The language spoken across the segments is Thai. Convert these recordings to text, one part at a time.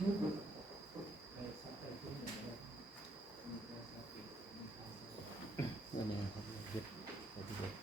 นั่นเองครับยึดปฏิบัติ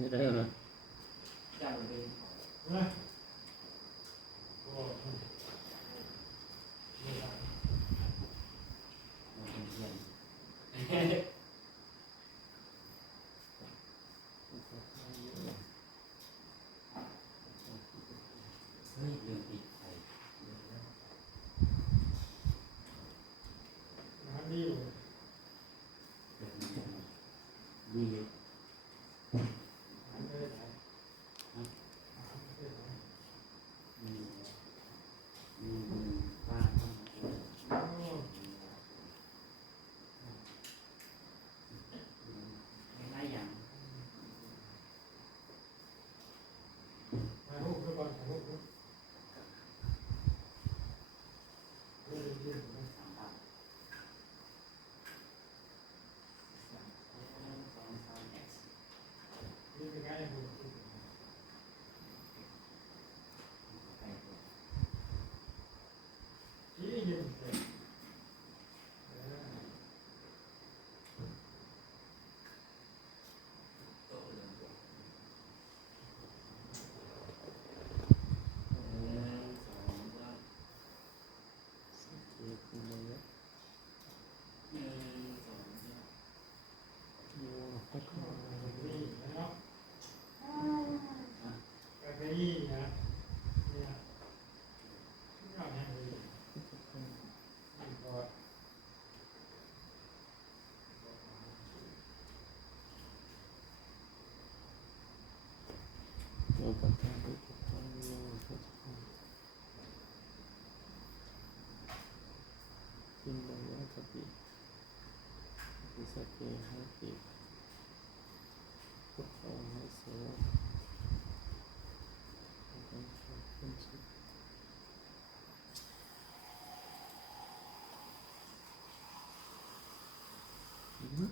นี่ได้ไหม จังเลย นะก็ มันเป็นเพียงเฮ้ยลืมปิดไฟ น้ำดีอยู่ ดีเลย น้ำได้ไหมน้ำได้ไหม บ้าน โอ้ ไม่ได้อย่าง ถ่ายรูปด้วยก่อนถ่ายรูปด้วยเฮ้ยเยี่ยมเลย 3 บาท2 x นี่เป็นไงคุณ ไปตัว ชี้เยี่ยมเลยโต๊ะเรื่องตัว2ก็ เกี่ยวกับอะไร 1 2ก็ โอ้ก็คือ นี่นะครับไปนี่นะเนี่ยทุกอย่างเนี่ยเลยนี่ก็ โอ้ปัจจัยที่ถูกต้องโอ้ก็จะขึ้นมาว่าจะปีวิสาเกให้ปีพุทธองค์ให้เสวะต้องขอบคุณสุด2 บาท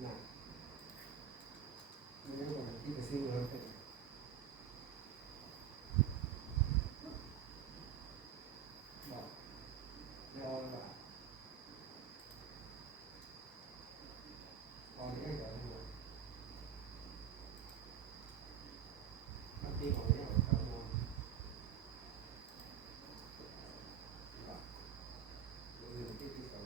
หนักไม่ได้บอกที่ไปซื้อมาเป็นบอกไม่เอาละตอนนี้เดี๋ยวดูมาตีของเนี่ยครับมองบอกดูที่ที่สอง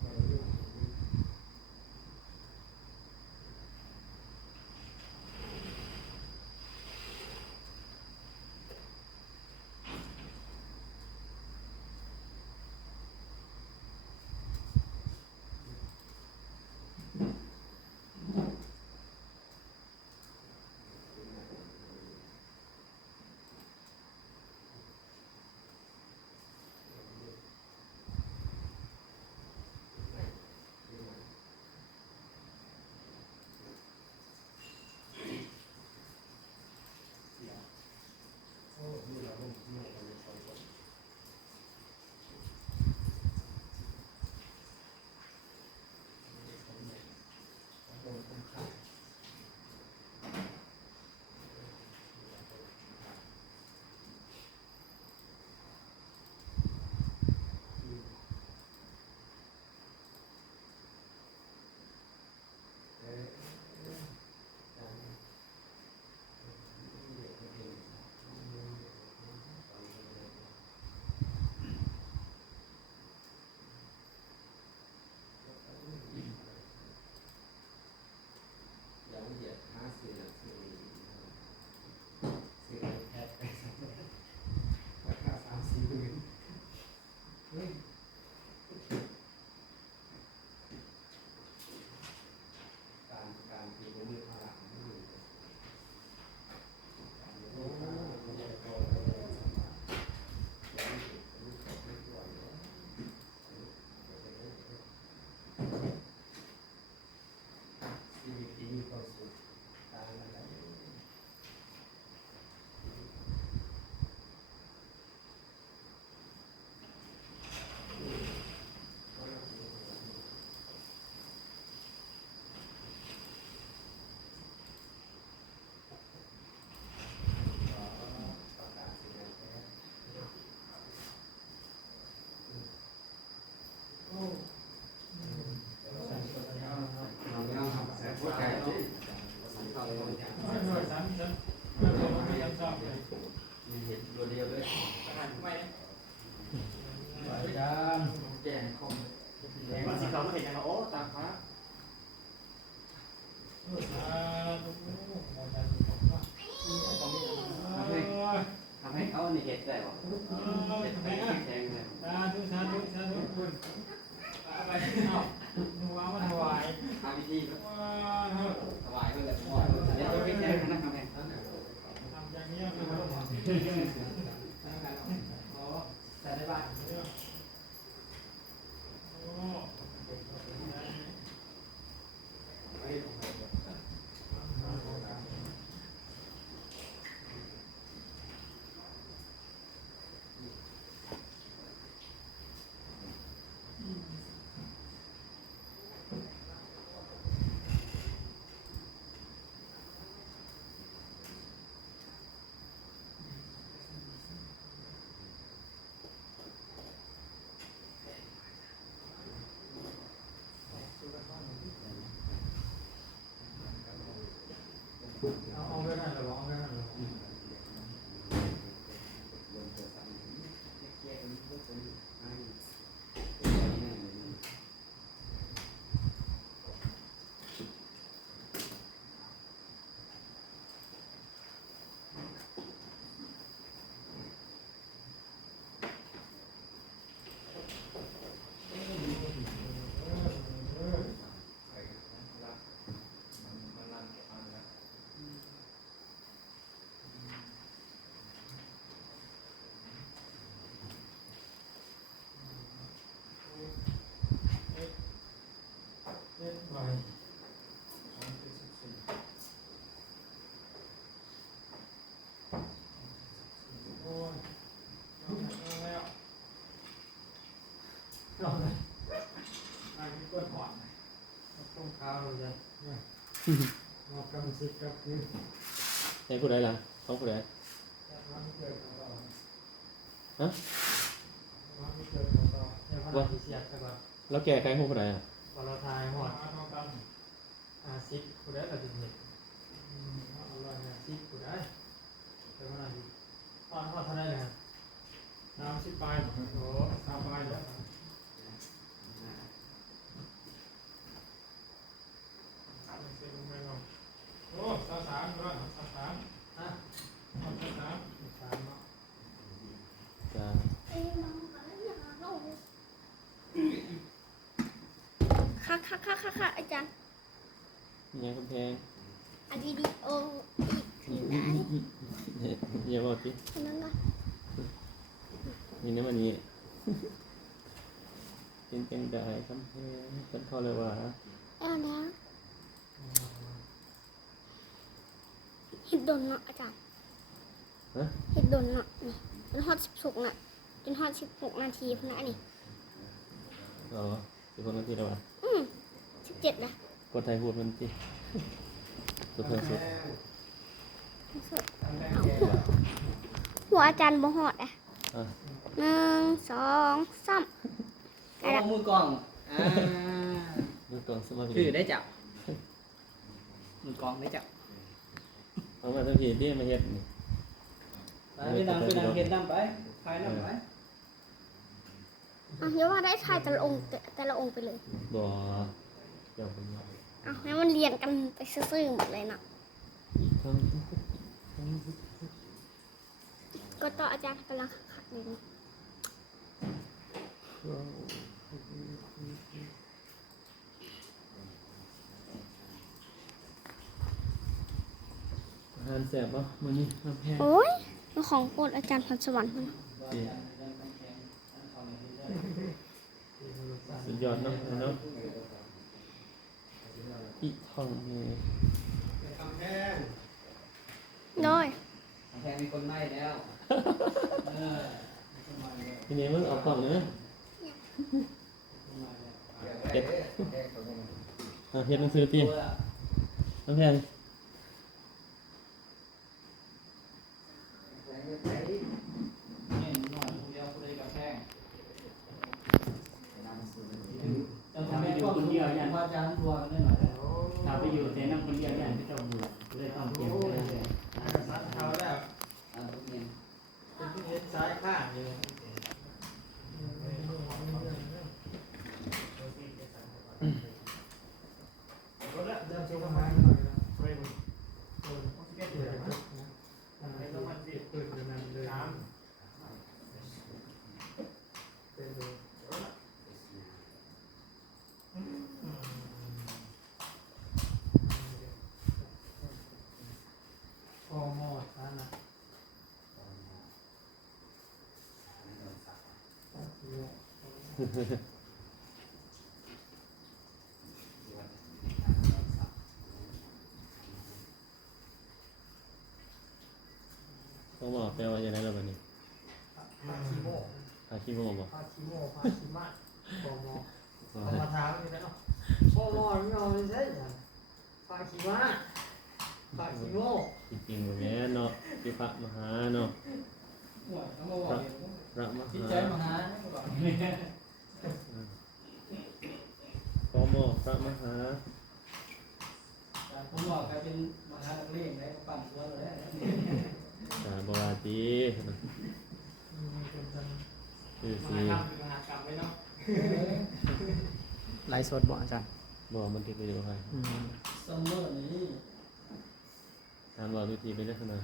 ไปเรื่อง ทำให้เขาในเห็ดได้ป่ะเห็ดแข็งได้ สาธุสาธุสาธุคุณไปเอาหนูว่ามาถวาย ทำพิธีก็ ว้าว ถวายก็เลยเดี๋ยวจะไปแจ้งนะทำไง ทำอย่างนี้คือว่า แต่ในบ้าน โอ้ ไม่ของใคร เอาไปนั่นหรอเอาไปนั่นหรอ เล่นไปโอ้ยเอาแล้วเอาเลยนายมีกล้วยหอดต้มข้าวเลยมอบกำซิบกับคือ ให้ผู้ใดล่ะของผู้ใด วันเกิดของเราวันเกิดของเราเนี่ยพนักงานเสียบใช่ป่ะ แล้วแก้ไขของผู้ใดอ่ะ พอเราทายหอดซิปกูได้เราจะเห็นอร่อยนะซิปกูได้แต่ว่าอะไรตอนทอดเท่าไรเลยน้ำซิปปลายโอ้น้ำปลายแล้วโอ้สามด้วยสามฮะสามเนาะ จ้า ค่ะอาจารย์ ยังกำแพง อะวิดีโออีกถึงได้ อย่าบอกสิ นั่นก็ นี่นะมันนี้เป็นจังได้กำแพงเป็นพอเลยว่า เอาแล้วเห็ดดนเนาะอาจารย์ ฮะ เห็ดดนเนาะนี่เป็นฮอต16น่ะเป็นฮอต16 นาทีพนักนี่ อ๋อ16 นาทีแล้วว่ะ 17นะ กดไทยพูดมันสิกดไทยสุด หัวอาจารย์บ่ฮอดอ่ะ อ่ะ 1 2 3กระดับ มือกล้องอ่า มือกลองสมาธิ คือได้จับมือกล้องได้จับ เอามาทั้งทีที่มาเฮ็ดนี่ ไปนำเห็นนำไปพายนำไป เดี๋ยวว่าได้ถ่ายแต่ละองค์ไปเลย บ่เกี่ยวกันว่า ให้มันเรียนกันไปซื่อๆหมดเลยเนาะ อีกครั้ง ก็ต่ออาจารย์กำลังขัดอยู่นี่ อาหารแซ่บป่ะมื้อนี้กำแพง โอ้ยเป็นของโปรดอาจารย์พรสวรรค์มัน สุดยอดเนาะเนาะอีทองนี่ กำแพง โดย แพงมีคนไม่แล้ว ทีนี้มึงเอากล่องเนื้อเฮ็ดเฮ็ดหนังสือตีกำแพง นี่หน่อยเดียวผู้ใดกับแพงจะทำให้อยู่คนเดียวยันว่าจะทัวร์กันได้หน่อยแล้ว ถ้าไปอยู่แต่นั่งคนเดียวเนี่ยไม่ต้องอยู่เลยต้องเก็บไว้เลย ซัดเขาแล้ว อ่าทุกเย็น เป็นที่เฮ็ดซ้ายข้างอยู่ก็แล้วเดินชมมาหน่อย เขาบอกแปลว่าอย่างไรแล้วบัดนี้ พาคีโม อาชีพผมบอก พาคีโมพาคีมาบอมอเอามาถามนี่นะเนาะบอมอไม่เอาไม่ใช่ยังพาคีมาพาคีโม จริงๆแบบนี้เนาะคือพระมหาเนาะ ห่วยเขามาบอกเอง พระม จิต หา ใจมหาเนี่ยบอก พอหมอพระมหา ผมบอกใครเป็นมหานักเรียนไหนก็ปั่นตัวเลย สาบวาตี เป็นจัง คือ ม สี หากรรมมหากรรมไว้เนาะ ไลฟ์สดบ่อาจารย์ บอกมันติดไปอยู่ใคร ซัมเมอร์นี้ ถามบอกดูทีไปได้ขนาด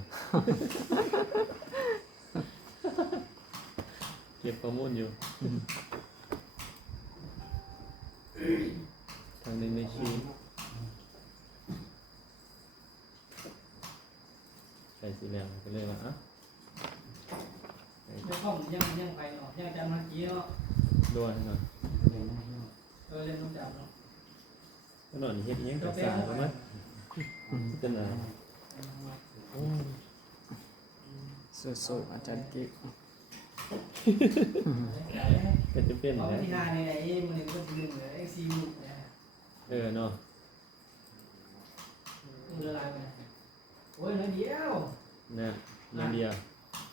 เก็บข้อมูลอยู่ทางหนึ่งในชีวิตใส่สีแดงก็เลยว่าอ่ะ ไม่ต้องยังไปเนาะยังจำนักกี้เนาะ ด้วยหน่อย เรียนต้องจับเนาะ ก็หน่อยเฮ็ดยังกระสาแล้วมั้ยจะหนา สู้ๆอาจารย์กิ๊ก ก็จะเป็น เอา นะ ที่หน้าในไหนมันก็จะดึงเลยซีมูเนี่ย เนาะ มือละลายไปโอ้ยน้อยเดียว นะนาเดีย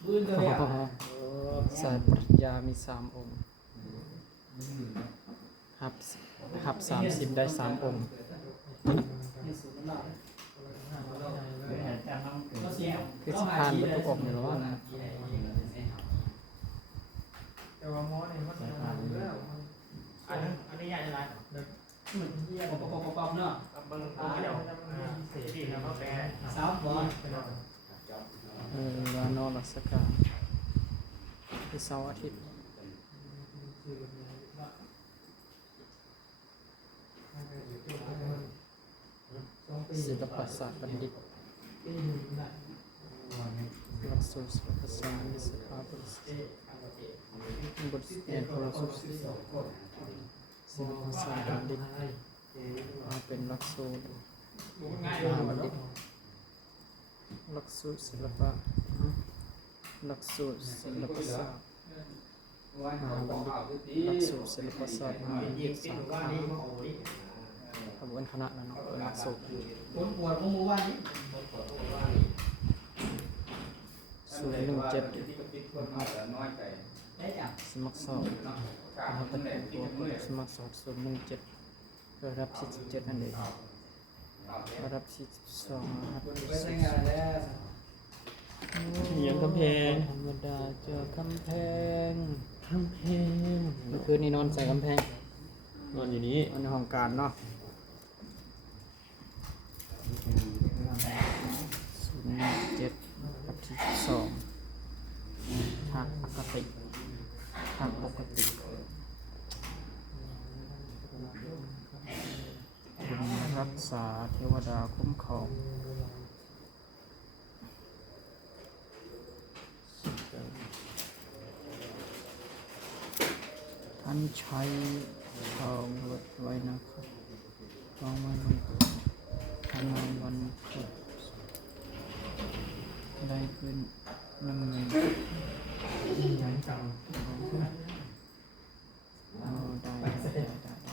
บืนตัวเดียว สายปรัชญามี3องค์หับ30ได้3องค์ นี่สูงน้ำหนัก จำต้องเกิด ก็เสีย คือสิผ่านบ่ทุกองค์นี่หรอวะ แต่ว่ามอนี่มันอยู่แล้วอันนี้ใหญ่จะไรเด็ก ปอบเนาะ เบิ่งตาเดียวพิเศษดีนะเขาแปล สาวบอล วานอรัสกาคือเสาร์อาทิตย์ศิลปศาสตร์บัณฑิตหลักสูตรศิลปศาสตร์มีสาขาบทเรียนพระสุทธิ์ศิลปศาสตร์บัณฑิตเป็นหลักสูตรมหาบัณฑิตหลักสูตรศิลปะหลักสูตรศิลปศาสตร์มหาบัณฑิตหลักสูตรศิลปศาสตร์มหาบัณฑิตสาขาขบวนคณะแล้วเนาะเป็นหลักสูตร คนปวดของหมู่บ้านนี้ 017 ได้จับ สมัครสอบนะครับเป็นตัวสมัครสอบ017ระดับ47นั่นเองระดับ42นะครับ เป็นยังไงแล้ว ยังกำแพง ธรรมดาเจอกำแพง กำแพง เมื่อคืนนี้นอนใส่กำแพง นอนอยู่นี้ นอนในห้องการเนาะ017กับ42ทางปกติทางปกติคุณรักษาเทวดาคุ้มครองท่านใช้ทองลดไว้นะครับทองวันทำงานวันพุธได้ขึ้น1,000,000 ใหญ่จัง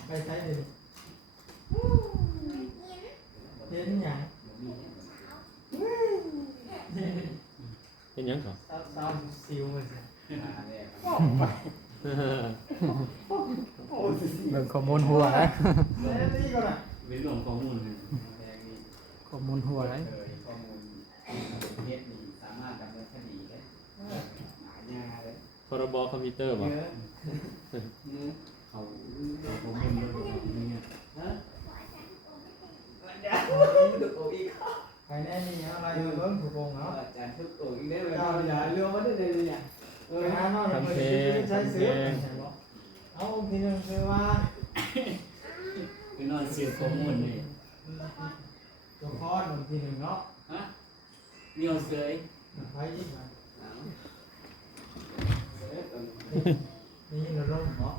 ได้ ไปใช้เลยเล่นอย่าง เป็นยังครับ ตามซิวมัน เบิ่งข้อมูลหัวเลย เล่นนี่ก่อนอ่ะ เป็นเรื่องข้อมูล ข้อมูลหัวเลย ข้อมูลเฮ็ดนี่สามารถดำเนินคดีได้หายาเลย พรบคอมพิวเตอร์บ่ เขาข้อมูลเรื่องนี้ ใครแน่นี่อะไรเบิ่งถูกงเนาะ อาจารย์ทุกตัวอีกได้เลยอย่าเรื่องมันได้เลยเนี่ย ไปหาเนาะใช้ซื้อเอาทีนึงคือว่า คือนอนเสียข้อมูลนี่ ตัวคอดทีนึงเนาะ ฮะเมียวเสย ไปยิ่งมา เ นี่เราลงเนาะ